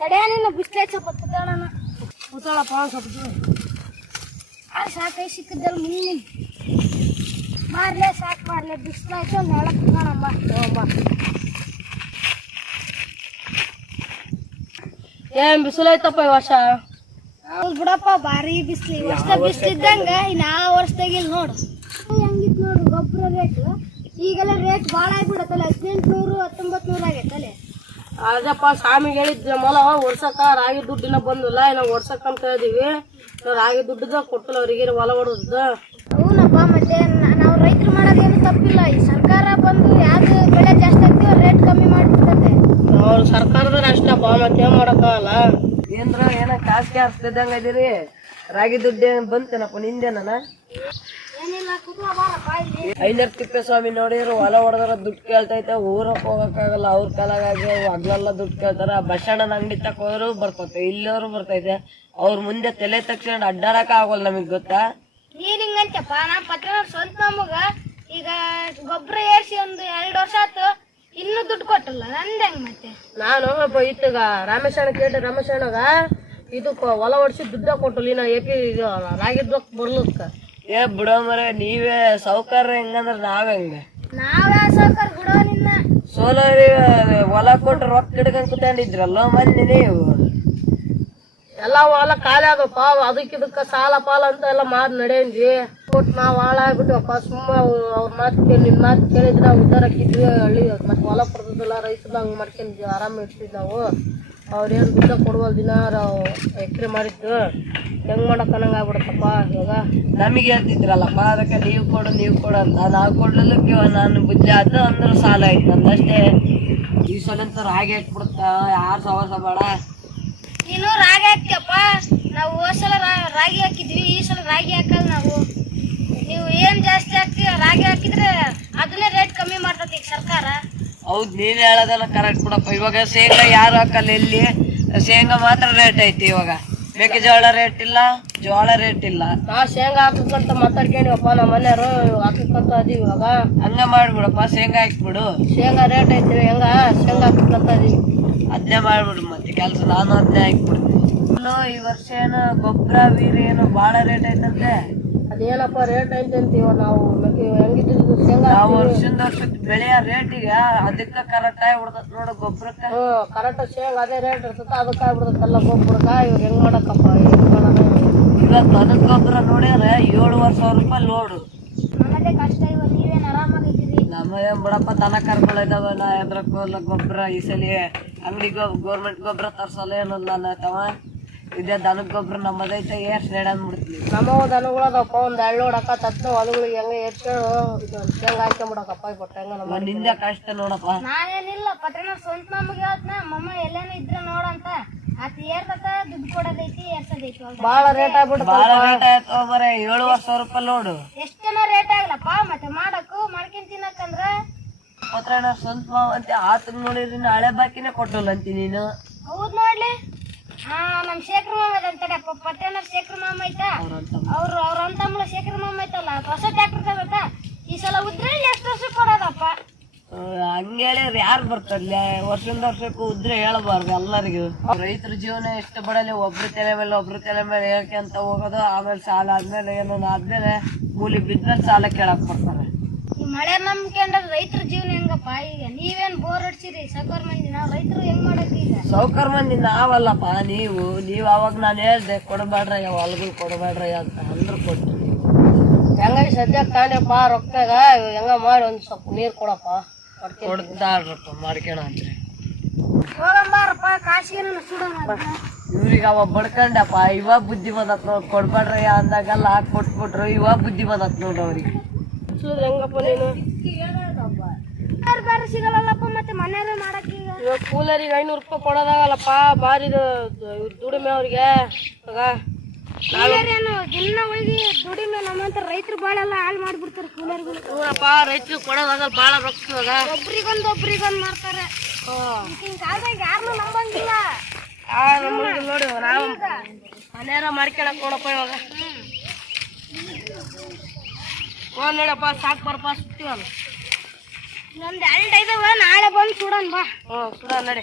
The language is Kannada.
ತಡೆಯನ್ನ ಬಿಸ್ಲೇ ಸ್ವಲ್ಪ ಕುತ್ತಾಳನ ಕುತ್ತಾಳಪ್ಪ ಸ್ವಲ್ಪ ಸಾಕೈ ಸಿಕ್ಕಿದ್ದಲ್ಲ ಮುಂದಿನ ಮಾರ್ಲೆ ಸಾಕು ಮಾರ್ಲೆ ಬಿಸ್ಲಾಯ್ತು ನೆಳ ಕುತ್ಕೋಣಮ್ಮ ಏನ್ ಬಿಸಿಲಾಯ್ತಪ್ಪ ಈ ವರ್ಷ ಬಿಡಪ್ಪ ಭಾರಿ ಬಿಸ್ಲಿ ವರ್ಷ ಬಿಸ್ಲಿದ್ದಂಗ ಇನ್ನ ಆ ವರ್ಷದಾಗಿಲ್ ನೋಡು ಹೆಂಗಿತ್ ನೋಡು ಗೊಬ್ಬರ ರೇಟ್ ಈಗೆಲ್ಲ ರೇಟ್ ಭಾಳ ಆಗ್ಬಿಡತ್ತಲ್ಲ 1800 1900 ಆಗೈತಲ್ಲ ಅದಪ್ಪ ಸ್ವಾಮಿಗೆ ಹೇಳಿದ್ದೆ ಮೊಲ ವರ್ಷಕ್ಕ ರಾಗಿ ದುಡ್ಡಿನ ಬಂದಿಲ್ಲ ಇನ್ನ ವರ್ಷಕ್ಕ ಅಂತ ಹೇಳಿದೀವಿ ರಾಗಿ ದುಡ್ಡದ ಕೊಟ್ಟಿಲ್ಲ ಅವ್ರಿಗೆ ಹೊಲ ಹೊಡೆದ ಹೂನಪ್ಪ ಮತ್ತೆ ನಾವು ರೈತರು ಮಾಡೋದೇನು ತಪ್ಪಿಲ್ಲ ಈ ಸರ್ಕಾರ ಬಂದು ಯಾವ್ದು ಬೆಳೆ ಜಾಸ್ತಿ ಆಗ್ತೀವಿ ರೇಟ್ ಕಮ್ಮಿ ಮಾಡಿಬಿಡ್ತದೆ ಅವ್ರ ಸರ್ಕಾರದವ್ರ ಅಷ್ಟಪ್ಪ ಮತ್ತೆ ಏನ್ ಮಾಡಕ್ಕಾಗಲ್ಲ ಏನ್ರ ಏನ ಕಾಸಿಗೆ ಹರಿಸ್ತಿದ್ದಂಗ ಇದೀರಿ ರಾಗಿ ದುಡ್ಡು ಏನ್ ಬಂತೇನಪ್ಪ ನಿಂದೇನ ಏನಿಲ್ಲ ಕುತ್ಕೋಬಾರಪ್ಪ ಇಲ್ಲಿ ಐನರ್ ತಿಪ್ಪೇಸ್ವಾಮಿ ನೋಡಿದ್ರು ಹೊಲ ಹೊಡೆದ್ರ ದುಡ್ಡು ಕೇಳ್ತೈತೆ ಊರಕ್ ಹೋಗಕ್ಕಾಗಲ್ಲ ಅವ್ರ ಕಾಲಾಗಿ ಹಗ್ಲೆಲ್ಲ ದುಡ್ಡು ಕೇಳ್ತಾರ ಬಸಣ್ಣನ ಅಂಗಡಿ ತಕ ಹೋದ್ರು ಬರ್ತೈತೆ ಇಲ್ಲವರು ಬರ್ತೈತೆ ಅವ್ರ ಮುಂದೆ ತಲೆ ತಕ್ಷಣ ಅಡ್ಡಾಡಕ ಆಗೋಲ್ಲ ನಮಗ್ ಗೊತ್ತಾ ನೀನ್ ಹಿಂಗಂತಪ್ಪ ನಾ ಪತ್ರ ಸ್ವಂತ ನಮಗ ಈಗ ಗೊಬ್ಬರ ಏರ್ಸಿ ಒಂದು 2 ವರ್ಷ ಆಯ್ತು ಇನ್ನೂ ದುಡ್ಡು ಕೊಟ್ಟಿಲ್ಲ ನಂದ ಹೆಂಗ್ ಮತ್ತೆ ನಾನು ಇತ್ತಗ ರಾಮೇಶಣ್ಣ ಕೇಳ್ದೆ ರಾಮೇಶಣ್ಣಗ ಇದಕ್ಕ ಹೊಲ ಹೊಡ್ಸಿ ದುಡ್ಡ ಕೊಟ್ಟಲಿ ನಾ ಏಪಿ ರಾಗಿ ಬರ್ಲಕ್ಕ ಏ ಬಿಡೋ ಮರ ನೀವೇ ಸೌಕರ್ ಹೆಂಗಂದ್ರ ನಾವ್ ಹೆಂಗ ನಾವೇ ಸಾವ್ಕಾರ ಬಿಡೋ ನಿನ್ನ ಸೋಲಾರಿ ಹೊಲ ಕೊಟ್ರ ರೊಕ್ಕ ಹಿಡ್ಕೊಂಡ್ ಕುತ್ಕೊಂಡಿದ್ರಲ್ಲ ಮೊನ್ನೆ ನೀವು ಎಲ್ಲ ಹೊಲ ಖಾಲಿ ಆದಪ್ಪ ಅದಕ್ಕೆ ಇದಕ್ಕ ಸಾಲ ಪಾಲ ಅಂತ ಎಲ್ಲ ಮಾತು ನಡೆಯಂಜಿ ಕೊಟ್ಟು ನಾವ್ ಹಾಳಾಗ್ಬಿಟ್ವಪ್ಪ ಸುಮ್ಮ ಅವ್ರ ಮಾತು ಕೇಳಿ ನಿನ್ ಮಾತು ಕೇಳಿದ್ರ ಉದ್ದಾರ ಹಾಕಿದ್ವಿ ಹಳ್ಳಿ ಮತ್ತೆ ಹೊಲ ಕೊಡ್ತದಲ್ಲ ರೈತದ ಹಂಗ್ ಮಾಡ್ಕೊಂಡ್ ಆರಾಮ್ ಇರ್ತಿದ್ ನಾವು ಅವ್ರೇನ್ ದುಡ್ಡ ಕೊಡುವಲ್ ದಿನ ಎಕರೆ ಮಾಡಿದ್ದು ಹೆಂಗ್ ಮಾಡಕ್ ಅನ್ನಂಗ ಆಗ್ಬಿಡತ್ತಪ್ಪ ಇವಾಗ ನಮಗೆ ಹೇಳ್ತಿದ್ರಲ್ಲಪ್ಪ ಅದಕ್ಕೆ ನೀವು ಕೊಡು ಅಂತ ನಾವು ಕೊಡ್ಲಿಕ್ಕೆ ನಾನು ಬುದ್ಧಿ ಆದ ಅಂದ್ರೆ ಸಾಲ ಆಯ್ತು ನಂದಷ್ಟೇ ಈ ಸಲ ಅಂತ ರಾಗಿ ಹಾಕ್ಬಿಡುತ್ತ ಯಾರು ಸವಾಸ ಬೇಡ ನೀನು ರಾಗಿ ಹಾಕ್ತಿಯಪ್ಪ ನಾವು ಹೋದ ಸಲ ರಾಗಿ ಹಾಕಿದ್ವಿ ಈ ಸಲ ರಾಗಿ ಹಾಕಲ್ಲ ನಾವು ನೀವು ಏನ್ ಜಾಸ್ತಿ ಹಾಕ್ತೀವಿ ರಾಗಿ ಹಾಕಿದ್ರೆ ಅದನ್ನೇ ರೇಟ್ ಕಮ್ಮಿ ಮಾಡ್ತತಿ ಈಗ ಸರ್ಕಾರ ಹೌದ್ ನೀನ್ ಹೇಳೋದೆಲ್ಲ ಕರೆಕ್ಟ್ ಬಿಡಪ್ಪ ಇವಾಗ ಶೇಂಗಾ ಯಾರು ಹಾಕಲ್ಲ ಎಲ್ಲಿ ಶೇಂಗಾ ಮಾತ್ರ ರೇಟ್ ಐತಿ ಇವಾಗ ಮೆಕ್ಕೆಜೋಳ ರೇಟ್ ಇಲ್ಲ ಜೋಳ ರೇಟ್ ಇಲ್ಲ ನಾ ಶೇಂಗಾ ಹಾಕಕ್ಕಂತ ಮಾತಾಡ್ಕೊಂಡಿವಪ್ಪ ನಮ್ಮ ಮನೆಯವರು ಹಾಕಕ್ಕಂತ ಅದೀವಿ ಇವಾಗ ಹಂಗ ಮಾಡ್ಬಿಡಪ್ಪ ಶೇಂಗಾ ಹಾಕ್ಬಿಡು ಶೇಂಗಾ ರೇಟ್ ಐತಿ ಹೆಂಗ ಶೇಂಗಾ ಹಾಕಕ್ಕಂತ ಅದೀವಿ ಅದನ್ನೇ ಮಾಡ್ಬಿಡು ಮತ್ತೆ ಕೆಲಸ ನಾನು ಅದನ್ನೇ ಹಾಕ್ಬಿಡ್ತೀನಿ ಈ ವರ್ಷ ಏನು ಗೊಬ್ಬರ ವೀರ್ಯ ಏನು ಬಾಳ ರೇಟ್ ಐತಂತೆ ಅದೇನಪ್ಪ ರೇಟ್ ಐತೆ ಅಂತೀವ ನಾವು ಹೆಂಗಿದ್ದು ಶೇಂಗಾ ನಾವು ವರ್ಷದ ಬೆಳೆಯ ರೇಟಿಗೆ ಅದಕ್ಕೆ ಕರೆಕ್ಟ್ ಆಗ್ಬಿಡ್ತದ ನೋಡು ಗೊಬ್ಬರಕ್ಕೆ ಕರೆಕ್ಟ್ ಶೇಂಗಾ ಅದೇ ರೇಟ್ ಇರ್ತದ ಅದಕ್ಕೆ ಆಗ್ಬಿಡ್ತಲ್ಲ ಗೊಬ್ಬರಕ್ಕ ಇವ್ರು ಹೆಂಗ್ ಮಾಡಕ್ಕಪ್ಪ ಹೆಂಗ್ ಮಾಡೋಣ ಇವಾಗ ದನದ ಗೊಬ್ಬರ ನೋಡ್ಯಾರ 7,000 ರೂಪಾಯಿ ಲೋಡು ನಮ್ಮದೇ ಕಷ್ಟ ಇವ ನೀವೇನ್ ಆರಾಮಾಗಿದ್ದೀರಿ ನಮ್ಮದೇ ಬಿಡಪ್ಪ ದನ ಕರ್ಕೊಳ್ಳೋದಾವ ನಾ ಎದ್ರಕ್ ಗೊಬ್ಬರ ಈ ಸಲ ಅಂಗಡಿ ಗೌರ್ಮೆಂಟ್ ಗೊಬ್ಬರ ತರ್ಸಲ್ಲ ಏನಲ್ಲ ಅನ್ನತ್ತವ ಇದೇ ದನದ ಗೊಬ್ಬರ ನಮ್ಮದೈತೆ ಏರ್ಸ್ ನೆಡಂದ್ಬಿಡ್ತೀವಿ ನಮ್ಮವ ದನಗಳದಪ್ಪ ಒಂದ್ 2 ಲೋಡ್ ಹಾಕ ತತ್ತ ಹೊಲಗಳಿಗೆ ಹೆಂಗ ಏರ್ಸ್ಕೊಂಡು ಶೇಂಗಾ ಹಾಕ್ಕೊಂಬಿಡಕಪ್ಪ ಕೊಟ್ಟ ಹೆಂಗ ನಮ್ಮ ನಿಂದೆ ಕಷ್ಟ ನೋಡಪ್ಪ ನಾನೇನಿಲ್ಲ ಪತ್ರನ ಸ್ವಂತ ನಮಗೆ ಹೇಳ್ತನ ಮಮ್ಮ ಎಲ್ಲೇನು ಇದ್ರೆ ನೋಡಂತ ಆತ ಏರ್ತತ ದುಡ್ಡು ಕೊಡೋದೈತಿ ಏರ್ಸೋದೈತಿ ಬಾಳ ರೇಟ್ ಆಗ್ಬಿಟ್ಟು ಬಾಳ ರೇಟ್ ಆಯ್ತು ಬರೇ 7,000 ರೂಪಾಯಿ ಲೋಡು ಎಷ್ಟನ ರೇಟ್ ಆಗ್ಲಪ್ಪ ಮತ್ತೆ ಮಾಡ್ಕೊಂಡ್ ತಿನ್ನಕಂದ್ರ ಪತ್ರನ ಸ್ವಂತ ಮಾವ ಅಂತ ಆತ ನೋಡಿದ್ರಿ ಹಳೆ ಬಾಕಿನೇ ಕೊಟ್ಟಲ್ಲ ಅಂತಿ ನೀನು ಹೌದ್ ನೋಡ್ಲಿ ನಮ್ ಶೇಖರ್ ಮಾಮ ಅಂತಡಪ್ಪ ಪಟ್ಟಣ ಶೇಖರ್ ಮಾಮ ಐತಾ ಅವ್ರ ಅಂತಮ್ಲ ಶೇಖರ್ ಮಾಮ ಐತಲ್ಲ ಹೊಸ ಟ್ರ್ಯಾಕ್ಟರ್ ತಗೋತ ಈ ಸಲ ಉದ್ರೆ ಎಷ್ಟು ವರ್ಷ ಕೊಡೋದಪ್ಪ ಹಂಗೇಳಿ ಯಾರು ಬರ್ತಾರಲ್ಲ ವರ್ಷದಿಂದ ವರ್ಷಕ್ಕೂ ಉದ್ರೆ ಹೇಳಬಾರ್ದು ಎಲ್ಲರಿಗೂ ರೈತರ ಜೀವನ ಎಷ್ಟು ಬಡಲಿ ಒಬ್ರು ತಲೆ ಮೇಲೆ ಹೇಳ್ಕೊಂತ ಹೋಗೋದು ಆಮೇಲೆ ಸಾಲ ಆದ್ಮೇಲೆ ಏನೋ ಆದ್ಮೇಲೆ ಕೂಲಿ ಬಿದ್ಮೇಲೆ ಸಾಲ ಕೇಳಕ್ ಬರ್ತಾರೆ ಈ ಮಳೆ ನಂಬ್ಕೊಂಡ್ರೆ ರೈತರ ಜೀವನ ಹೆಂಗಪ್ಪ ಈಗ ನೀವೇನ್ ಬೋರ್ ಹೊಡ್ಸಿರಿ ಸಾವ್ಕಾರ ಮಂದಿ ನಾವು ರೈತರು ಹೆಂಗ್ ಮಾಡಕ್ ಈಗ ಸಾವ್ಕಾರ ಮಂದಿ ನಾವಲ್ಲಪ್ಪ ನೀವ್ ಅವಾಗ ನಾನು ಹೇಳ್ದೆ ಕೊಡಬೇಡ್ರಯ್ಯ ಹೊಲಗಳು ಕೊಡಬೇಡ್ರಯ್ಯ ಅಂತ ಅಂದ್ರು ಕೊಟ್ಟು ಹೆಂಗಾಗಿ ಸದ್ಯಕ್ಕೆ ತಾಂಡಪ್ಪ ರೊಕ್ಕಾಗ ಹೆಂಗ ಮಾಡಿ ಒಂದ್ ಸ್ವಲ್ಪ ನೀರ್ ಕೊಡಪ್ಪ ಕೊಡ್ತಾರಪ್ಪ ಮಾಡ್ಕೊಣ ಅಂತ್ರಿ ಹೋಗಂಬಾರಪ್ಪ ಕಾಸಿಗೆ ಸುಡೋಣ ಇವ್ರಿಗೆ ಅವ ಬಡ್ಕಂಡಪ್ಪ ಇವಾಗ ಬುದ್ಧಿ ಬಂದತ್ ನೋಡ್ ಕೊಡ್ಬೇಡ್ರಯ್ಯ ಅಂದಾಗೆಲ್ಲ ಹಾಕಿ ಕೊಟ್ಬಿಟ್ರು ಇವಾಗ ಬುದ್ಧಿ ಬಂದತ್ ನೋಡ್ರಿ ಅವ್ರಿಗೆ ಹೆಂಗಪ್ಪ ನೀನು ಬೇರೆ ಸಿಗಲ್ಲಪ್ಪ ಮತ್ತೆ ಮನೆಯವ್ರೆ ಮಾಡಕ್ ಈಗ ಇವಾಗ ಕೂಲರಿಗೆ 500 ರೂಪಾಯಿ ಕೊಡೋದಾಗಲ್ಲಪ್ಪ ಬಾರಿ ದುಡಿಮೆ ಅವ್ರಿಗೆ ಕೂಲರೇನು ದಿನ ಹೋಗಿ ದುಡಿಮೆ ನಮ್ಮಂತ ರೈತರು ಬಾಳೆಲ್ಲ ಹಾಳು ಮಾಡ್ಬಿಡ್ತಾರೆ ಕೂಲರ್ಗಳು ನೋಡಪ್ಪ ರೈತರು ಕೊಡೋದಾಗಲ್ಲ ಬಾಳ ರೊಕ್ಕ ಇವಾಗ ಒಬ್ರಿಗೊಂದ್ ಮಾಡ್ತಾರೆ ಕಾಲದಾಗ ಯಾರನ್ನೂ ನಂಬಂಗಿಲ್ಲ ನೋಡಿ ನಾವು ಮನೆಯಾರ ಮಾಡ್ಕೊಳಕ್ ನೋಡಪ್ಪ ಇವಾಗ ನೋಡಪ್ಪ ಸಾಕು ಬರಪ್ಪ ಸುತ್ತೀವಲ್ಲ ನಮ್ದು 2 ಐದವ ನಾಳೆ ಬಂದು ಸುಡೋಣ ಬಾ ಸುಡ ನಡಿ